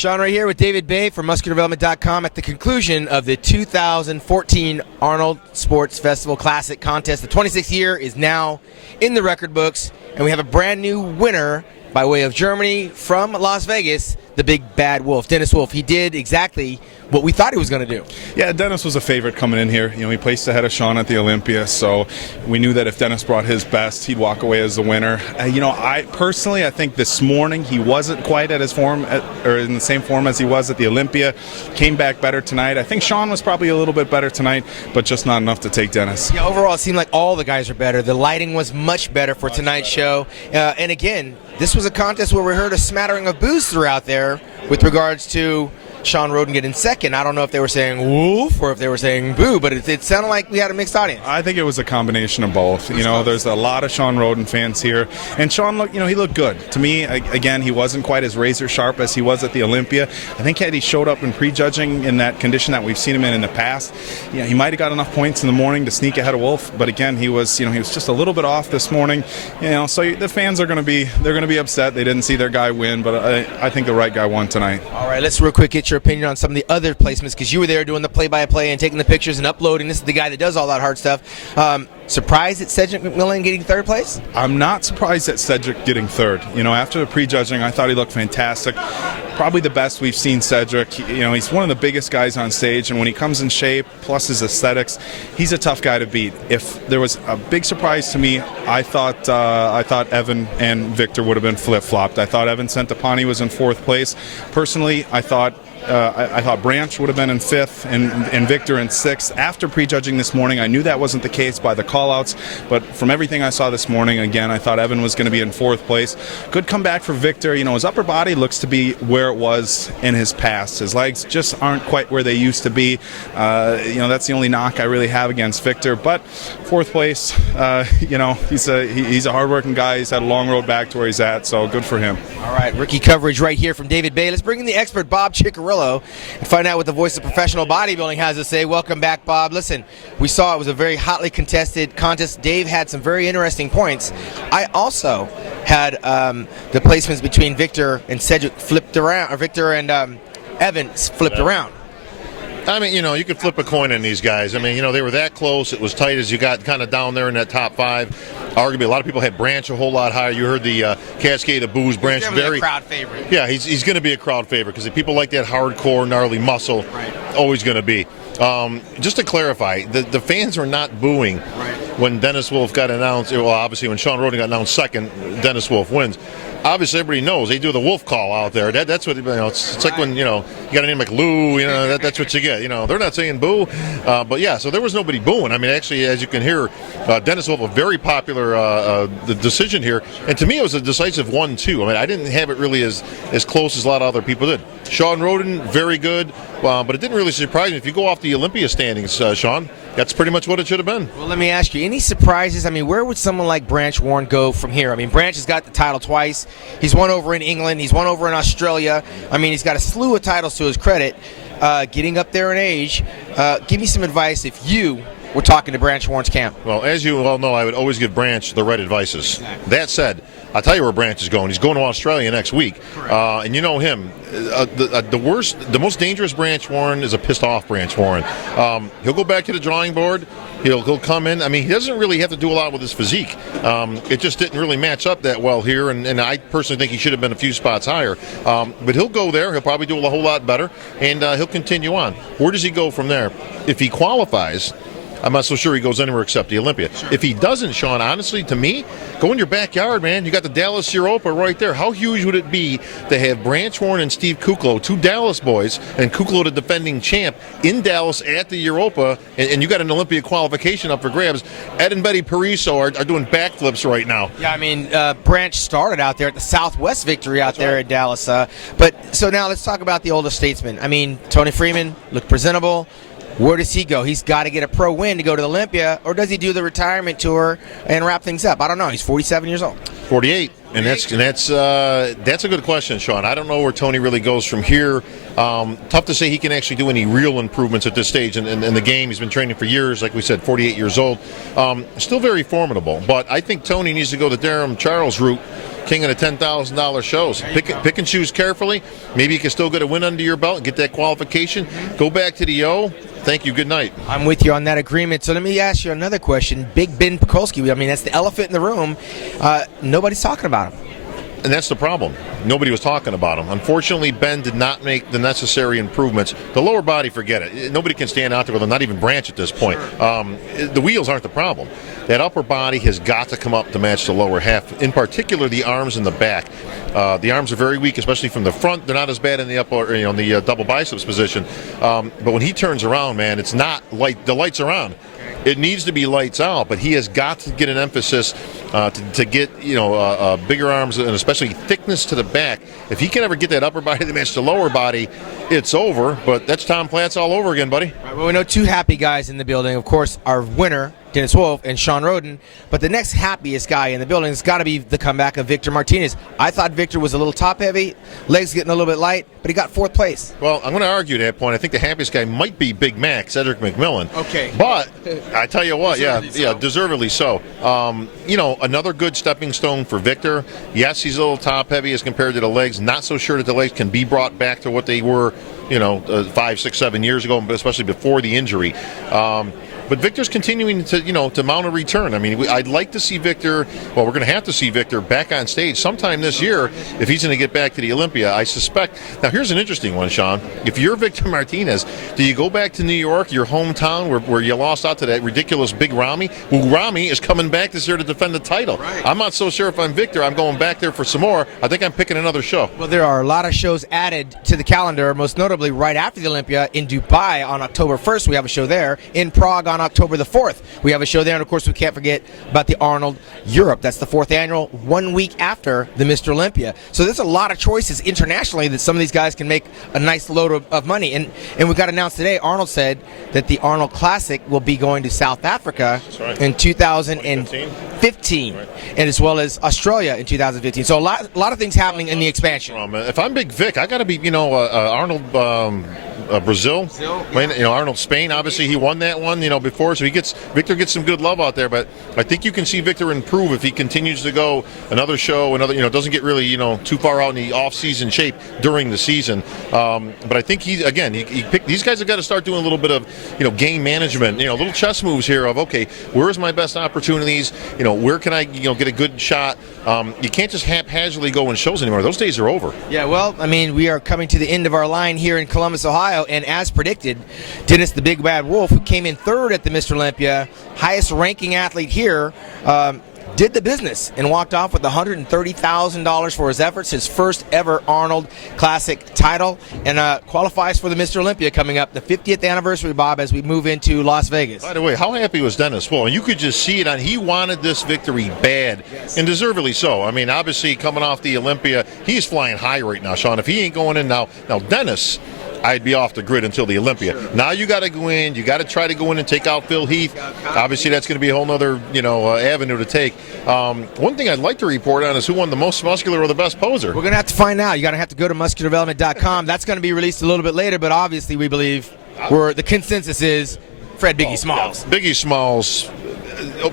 Shawn Ray here with David Bay from MuscularDevelopment.com at the conclusion of the 2014 Arnold Sports Festival Classic contest. The 26th year is now in the record books, and we have a brand new winner by way of Germany from Las Vegas, the Big Bad Wolf, Dennis Wolf. He did exactly what we thought he was going to do. Yeah, Dennis was a favorite coming in here. You know, he placed ahead of Shawn at the Olympia, so we knew that if Dennis brought his best, he'd walk away as the winner. I think this morning he wasn't quite at his form, or in the same form as he was at the Olympia. Came back better tonight. I think Shawn was probably a little bit better tonight, but just not enough to take Dennis. Yeah, overall, it seemed like all the guys are better. The lighting was much better for tonight's show. And again, this was a contest where we heard a smattering of boos throughout there with regards to Shawn Rhoden getting second. I don't know if they were saying woof or if they were saying boo, but it sounded like we had a mixed audience. I think it was a combination of both. You know, there's a lot of Shawn Rhoden fans here, and Shawn he looked good. To me, again, he wasn't quite as razor sharp as he was at the Olympia. I think had he showed up in prejudging in that condition that we've seen him in the past, he might have got enough points in the morning to sneak ahead of Wolf. But again, he was just a little bit off this morning. So the fans are going to be upset. They didn't see their guy win, but I think the right guy won tonight. All right, let's real quick get your opinion on some of the other placements, because you were there doing the play-by-play and taking the pictures and uploading. This is the guy that does all that hard stuff. Surprised at Cedric McMillan getting third place? I'm not surprised at Cedric getting third. After the prejudging, I thought he looked fantastic. Probably the best we've seen Cedric. He's one of the biggest guys on stage, and when he comes in shape, plus his aesthetics, he's a tough guy to beat. If there was a big surprise to me, I thought Evan and Victor would have been flip-flopped. I thought Evan Centopani was in fourth place. Personally, I thought Branch would have been in fifth and Victor in sixth. After prejudging this morning, I knew that wasn't the case by the call-outs, but from everything I saw this morning, again, I thought Evan was going to be in fourth place. Good comeback for Victor. His upper body looks to be where it was in his past. His legs just aren't quite where they used to be. That's the only knock I really have against Victor. But fourth place, he's a hard-working guy. He's had a long road back to where he's at, so good for him. All right, rookie coverage right here from David Bay. Let's bring in the expert, Bob Cicherillo, and find out what the voice of professional bodybuilding has to say. Welcome back, Bob. Listen, we saw it was a very hotly contested contest. Dave had some very interesting points. I also had the placements between Victor and Cedric flipped around, or Victor and Evans flipped around. I mean, you could flip a coin on these guys. I mean, they were that close. It was tight as you got kind of down there in that top five. Arguably, a lot of people had Branch a whole lot higher. You heard the cascade of boos. Branch very a crowd favorite. Yeah, he's going to be a crowd favorite because people like that hardcore, gnarly muscle. Right. Always going to be. Just to clarify, the fans were not booing when Dennis Wolf got announced. Well, obviously, when Shawn Rhoden got announced second, Dennis Wolf wins. Obviously, everybody knows they do the wolf call out there. That's what it's like when you got a name like Lou. That's what you get. They're not saying boo, but yeah. So there was nobody booing. I mean, actually, as you can hear, Dennis Wolf, a very popular the decision here, and to me, it was a decisive 1-2. I mean, I didn't have it really as close as a lot of other people did. Shawn Rhoden, very good, but it didn't really surprise me. If you go off the Olympia standings, Shawn, that's pretty much what it should have been. Well, let me ask you, any surprises? I mean, where would someone like Branch Warren go from here? I mean, Branch has got the title twice. He's won over in England. He's won over in Australia. I mean, he's got a slew of titles to his credit. Getting up there in age, give me some advice if you were talking to Branch Warren's camp. Well, as you all know, I would always give Branch the right advices. Exactly. That said, I'll tell you where Branch is going. He's going to Australia next week. And you know him. The most dangerous Branch Warren is a pissed-off Branch Warren. He'll go back to the drawing board. He'll come in. I mean, he doesn't really have to do a lot with his physique. It just didn't really match up that well here, and I personally think he should have been a few spots higher. But he'll go there. He'll probably do a whole lot better, and he'll continue on. Where does he go from there? If he qualifies, I'm not so sure he goes anywhere except the Olympia. Sure. If he doesn't, Shawn, honestly, to me, go in your backyard, man. You got the Dallas Europa right there. How huge would it be to have Branch Warren and Steve Kuklo, two Dallas boys, and Kuklo, the defending champ, in Dallas at the Europa, and you got an Olympia qualification up for grabs. Ed and Betty Pariso are doing backflips right now. Yeah, I mean, Branch started out there at the Southwest Victory out there in Dallas. But so now let's talk about the older statesmen. I mean, Tony Freeman looked presentable. Where does he go? He's got to get a pro win to go to Olympia, or does he do the retirement tour and wrap things up? I don't know. He's 47 years old. 48, and that's a good question, Shawn. I don't know where Tony really goes from here. Tough to say he can actually do any real improvements at this stage in the game. He's been training for years, like we said, 48 years old. Still very formidable, but I think Tony needs to go the Darren Charles route king of the $10,000 shows. Pick and choose carefully. Maybe you can still get a win under your belt and get that qualification. Go back to the O. Thank you. Good night. I'm with you on that agreement. So let me ask you another question. Big Ben Pekulski, I mean, that's the elephant in the room. Nobody's talking about him. And that's the problem. Nobody was talking about him. Unfortunately, Ben did not make the necessary improvements. The lower body, forget it. Nobody can stand out there with him, not even Branch at this point. The wheels aren't the problem. That upper body has got to come up to match the lower half, in particular the arms and the back. The arms are very weak, especially from the front. They're not as bad in the upper, in the double biceps position. But when he turns around, man, it's not light. The lights are on. It needs to be lights out, but he has got to get an emphasis to get bigger arms and especially thickness to the back. If he can ever get that upper body to match the lower body, it's over. But that's Tom Platz all over again, buddy. Right, well, we know two happy guys in the building. Of course, our winner, Dennis Wolf, and Sean Roden. But the next happiest guy in the building has got to be the comeback of Victor Martinez. I thought Victor was a little top-heavy, legs getting a little bit light, but he got fourth place. Well, I'm going to argue that point. I think the happiest guy might be Big Mac, Cedric McMillan. Okay. But I tell you what, deservedly so. Another good stepping stone for Victor. Yes, he's a little top-heavy as compared to the legs. Not so sure that the legs can be brought back to what they were 5, 6, 7 years ago, especially before the injury. But Victor's continuing to mount a return. I mean, I'd like to see Victor. Well, we're going to have to see Victor back on stage sometime this year if he's going to get back to the Olympia. I suspect. Now, here's an interesting one, Sean. If you're Victor Martinez, do you go back to New York, your hometown, where you lost out to that ridiculous Big Ramy? Well, Ramy is coming back this year to defend the title. Right. I'm not so sure if I'm Victor. I'm going back there for some more. I think I'm picking another show. Well, there are a lot of shows added to the calendar, most notably right after the Olympia in Dubai on October 1st. We have a show there. In Prague on October the 4th. We have a show there, and of course we can't forget about the Arnold Europe. That's the 4th annual, 1 week after the Mr. Olympia. So there's a lot of choices internationally that some of these guys can make a nice load of money. And we got announced today, Arnold said that the Arnold Classic will be going to South Africa in 2015, right. And as well as Australia in 2015. So a lot of things happening in the expansion. If I'm Big Vic, I got to be, Arnold Brazil, yeah. Arnold Spain. Obviously, he won that one, before, so Victor gets some good love out there. But I think you can see Victor improve if he continues to go another show, doesn't get really, too far out in the off-season shape during the season. But I think he picked. These guys have got to start doing a little bit of, game management, little chess moves here of, okay, where's my best opportunities? Where can I, get a good shot? You can't just haphazardly go in shows anymore. Those days are over. Yeah, well, I mean, we are coming to the end of our line here in Columbus, Ohio, and as predicted, Dennis the Big Bad Wolf, who came in third at the Mr. Olympia, highest ranking athlete here, did the business and walked off with $130,000 for his efforts, his first ever Arnold Classic title, and qualifies for the Mr. Olympia coming up, the 50th anniversary, Bob, as we move into Las Vegas. By the way, how happy was Dennis? Well, you could just see it he wanted this victory bad, yes. And deservedly so. I mean, obviously, coming off the Olympia, he's flying high right now, Sean. If he ain't going in now Dennis, I'd be off the grid until the Olympia. Sure. Now you got to go in. You got to try to go in and take out Phil Heath. Obviously, that's going to be a whole other avenue to take. One thing I'd like to report on is who won the most muscular or the best poser. We're going to have to find out. You're going to have to go to musculardevelopment.com. That's going to be released a little bit later, but obviously we believe the consensus is Fred Biggie Smalls. Yeah. Biggie Smalls.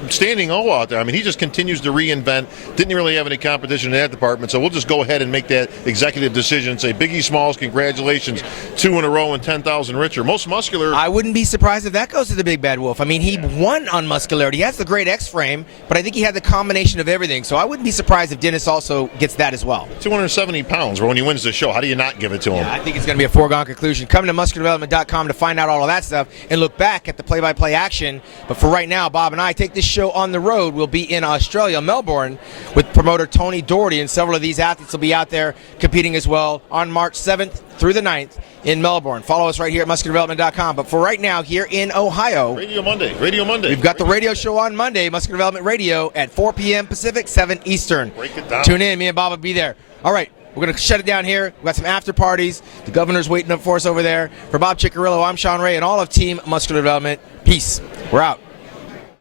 Standing O out there. I mean, he just continues to reinvent. Didn't really have any competition in that department, so we'll just go ahead and make that executive decision and say, Biggie Smalls, congratulations, 2 in a row and 10,000 richer. Most muscular. I wouldn't be surprised if that goes to the Big Bad Wolf. I mean, he won on muscularity. He has the great X frame, but I think he had the combination of everything. So I wouldn't be surprised if Dennis also gets that as well. 270 pounds when he wins the show. How do you not give it to him? I think it's going to be a foregone conclusion. Come to musculardevelopment.com to find out all of that stuff and look back at the play-by-play action. But for right now, Bob and I take this show on the road. We'll be in Australia, Melbourne, with promoter Tony Doherty, and several of these athletes will be out there competing as well on March 7th through the 9th in Melbourne. Follow us right here at musculardevelopment.com. But for right now, here in Ohio, Radio Monday. We've got the radio show on Monday, Muscular Development Radio, at 4 p.m. Pacific, 7 Eastern. Break it down. Tune in. Me and Bob will be there. All right. We're going to shut it down here. We've got some after parties. The governor's waiting up for us over there. For Bob Cicherillo, I'm Shawn Ray, and all of Team Muscular Development. Peace. We're out.